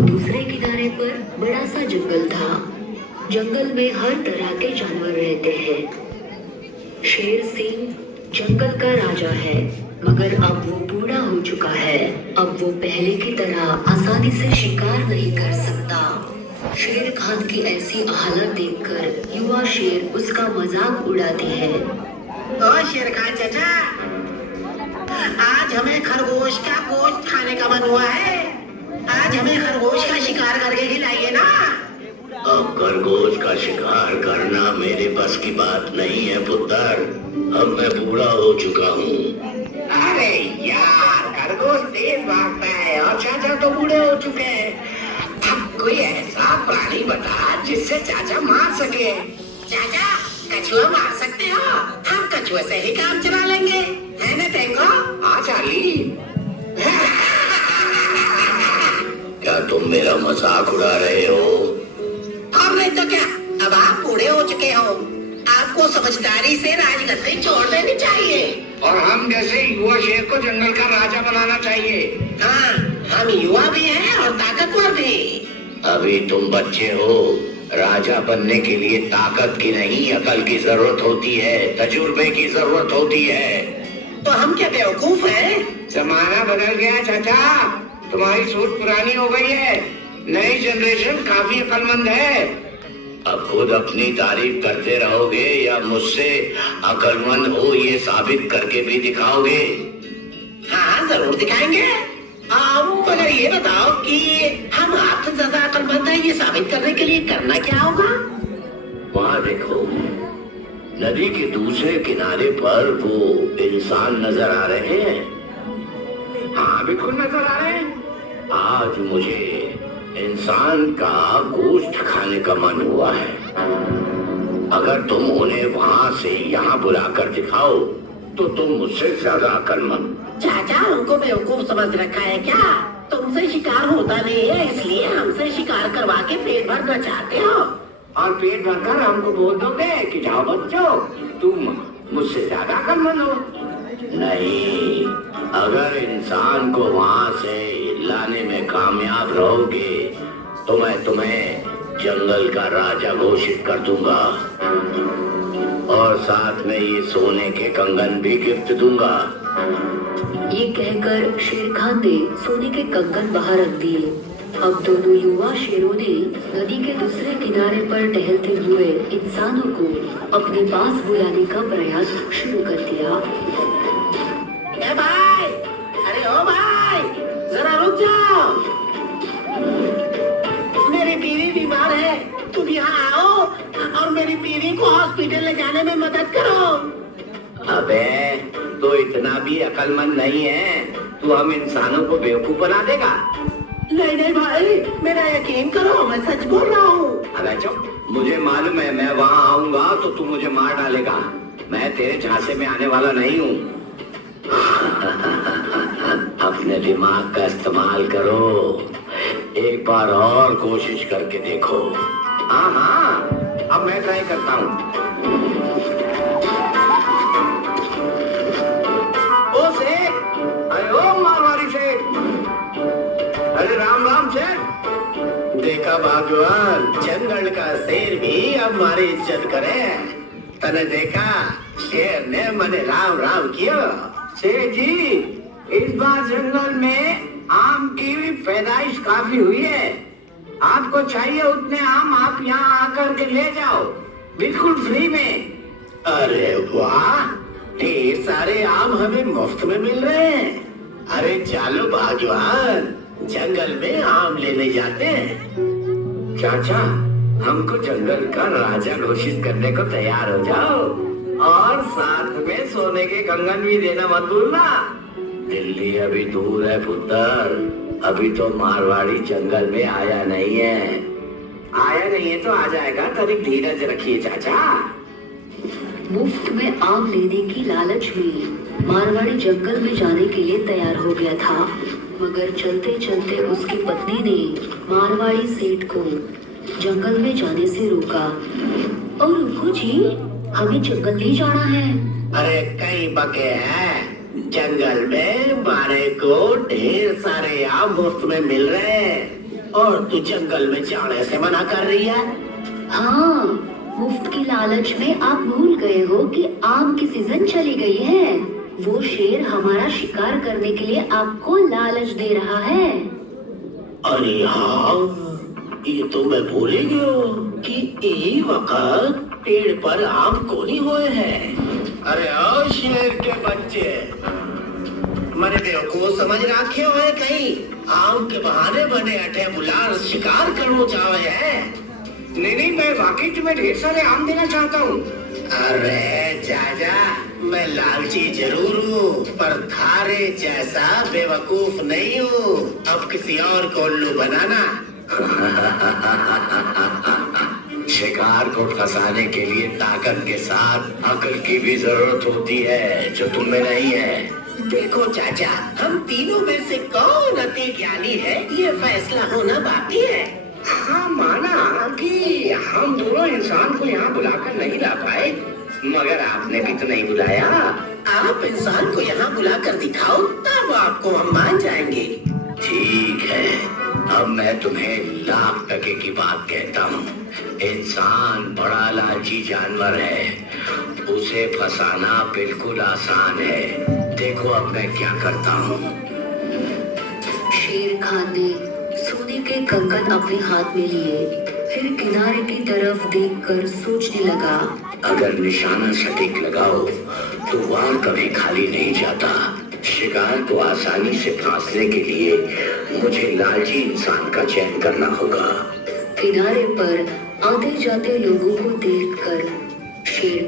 दूसरे किनारे पर बड़ा सा जंगल था। जंगल में हर तरह के जानवर रहते हैं। शेर सिंह जंगल का राजा है, मगर अब वो बूढ़ा हो चुका है। अब वो पहले की तरह आसानी से शिकार नहीं कर सकता। शेर खान की ऐसी हालत देखकर युवा शेर उसका मजाक उड़ाती है। ओ शेर खान चाचा, आज हमें खरगोश का गोश्त खाने का मन हुआ है। आज हमें खरगोश का शिकार करके खिलाइए ना। अब खरगोश का शिकार करना मेरे बस की बात नहीं है पुत्र। अब मैं बूढ़ा हो चुका हूँ। अरे यार, खरगोश तेज भागता है और चाचा तो बूढ़े हो चुके हैं। अब कोई ऐसा प्राणी बता जिससे चाचा मार सके। चाचा, कछुआ मार सकते हो? हम कछुए से ही काम चला लेंगे, है ना टेंगो? हाँ चार्ली। क्या तुम मेरा मजाक उड़ा रहे हो? और नहीं तो क्या, अब आप बूढ़े हो चुके हो। आपको समझदारी से राजगद्दी छोड़ देनी चाहिए और हम जैसे युवा शेर को जंगल का राजा बनाना चाहिए। हाँ, हम युवा भी हैं और ताकतवर भी। अभी तुम बच्चे हो। राजा बनने के लिए ताकत की नहीं, अकल की जरूरत होती है, तजुर्बे की जरूरत होती है। तो हम क्या बेवकूफ हैं? जमाना बदल गया है चाचा, तुम्हारी सोच पुरानी हो गई है। नई जनरेशन काफी अक्लमंद है। अब खुद अपनी तारीफ करते रहोगे या मुझसे अक्लमंद हो ये साबित करके भी दिखाओगे? हाँ, जरूर दिखाएंगे। मगर ये बताओ कि हम आपसे ज्यादा अक्लमंद हैं, ये साबित करने के लिए करना क्या होगा? वहाँ देखो, नदी के दूसरे किनारे पर वो इंसान नजर आ रहे हैं। हाँ बिल्कुल नजर आ रहे हैं। आज मुझे इंसान का गोश्त खाने का मन हुआ है। अगर तुम उन्हें वहाँ से यहाँ बुलाकर दिखाओ तो तुम मुझसे ज्यादा अक्लमंद। चाचा, उनको बेवकूफ समझ रखा है क्या? तुमसे शिकार होता नहीं है, इसलिए हमसे शिकार करवा के पेट भरना चाहते हो। और पेट भरकर हमको बोल दोगे कि जाओ बच्चों, तुम मुझसे ज्यादा अक्लमंद हो। नहीं, अगर इंसान को वहाँ से लाने में कामयाब रहोगे तो मैं तुम्हें जंगल का राजा घोषित कर दूंगा और साथ में ये सोने के कंगन भी गिफ्ट दूंगा। ये कहकर शेर खान ने सोने के कंगन बाहर रख दिए। अब दोनों युवा शेरों ने नदी के दूसरे किनारे पर टहलते हुए इंसानों को अपने पास बुलाने का प्रयास शुरू कर दिया। ए भाई, अरे ओ भाई, जरा रुक जाओ। मेरी बीवी बीमार है, तुम यहाँ आओ और मेरी बीवी को हॉस्पिटल ले जाने में मदद करो। अबे, तो इतना भी अक्लमंद नहीं है, तू हम इंसानों को बेवकूफ बना देगा। नहीं नहीं भाई, मेरा यकीन करो, मैं सच बोल रहा हूँ। अरे चुप, मुझे मालूम है मैं वहाँ आऊंगा तो तू मुझे मार डालेगा। मैं तेरे झांसे में आने वाला नहीं हूँ। अपने दिमाग का इस्तेमाल करो, एक बार और कोशिश करके देखो। हाँ हाँ, अब मैं ट्राई करता हूँ। ओ सेठ, अरे ओ मारवाड़ी सेठ, अरे राम राम सेठ। देखा भगवान, जंगल का शेर भी अब हमारी इज्जत करे। तने देखा, शेर ने मने राम राम किया। सेठ जी, इस बार जंगल में आम की भी पैदाइश काफी हुई है। आपको चाहिए उतने आम आप यहाँ आकर के ले जाओ, बिल्कुल फ्री में। अरे वाह, ढेर सारे आम हमें मुफ्त में मिल रहे हैं। अरे चलो भगवान, जंगल में आम लेने जाते हैं। चाचा, हमको जंगल का राजा घोषित करने को तैयार हो जाओ और साथ में सोने के कंगन भी देना मत भूलना। दिल्ली अभी दूर है पुत्र, अभी तो मारवाड़ी जंगल में आया नहीं है। आया नहीं है तो आ जाएगा, तभी धीरज रखिए चाचा। मुफ्त में आम लेने की लालच में मारवाड़ी जंगल में जाने के लिए तैयार हो गया था, मगर चलते चलते उसकी पत्नी ने मारवाड़ी सेठ को जंगल में जाने से रोका। और रुको जी, हमें जंगल नहीं जाना है। अरे कई बके हैं, जंगल में मारे को ढेर सारे आम मुफ्त में मिल रहे हैं। और तू जंगल में जाने से मना कर रही है। हाँ, मुफ्त की लालच में आप भूल गए हो कि आम की सीजन चली गई है। वो शेर हमारा शिकार करने के लिए आपको लालच दे रहा है। अरे हाँ, ये तो मैं भूल ही गया कि यही वक्त पेड़ पर आम कोनी हुए हैं। अरे आओ शेर के बच्चे, मरे बेवकूफ समझ रखे हो है कहीं आम के बहाने बने अठे बुलार शिकार करो जावे है। नहीं, मैं वाकई तुम्हें ढेर सारे आम देना चाहता हूँ। अरे चाचा, मैं लालची जरूर हूँ पर थारे जैसा बेवकूफ नहीं हूँ। अब किसी और को उल्लू बनाना। शिकार को फंसाने के लिए ताकत के साथ अकल की भी जरूरत होती है, जो तुम में नहीं है। देखो चाचा, हम तीनों में से कौन अति ज्ञानी है ये फैसला होना बाकी है। हाँ, माना कि हम दोनों इंसान को यहाँ बुलाकर नहीं ला पाए, मगर आपने भी तो नहीं बुलाया। आप इंसान को यहाँ बुलाकर दिखाओ, तब आपको हम मान जाएंगे। ठीक है, अब मैं तुम्हें लाख टके की बात कहता हूँ। इंसान बड़ा लालची जानवर है, उसे फंसाना बिल्कुल आसान है। देखो अब मैं क्या करता हूँ। शेर खान ने सोने के कंगन अपने हाथ में लिए, फिर किनारे की तरफ देखकर सोचने लगा। अगर निशाना सटीक लगाओ तो वार कभी खाली नहीं जाता। शिकार को आसानी से फांसने के लिए मुझे लालची इंसान का चयन करना होगा। किनारे पर आते जाते लोगों को देखकर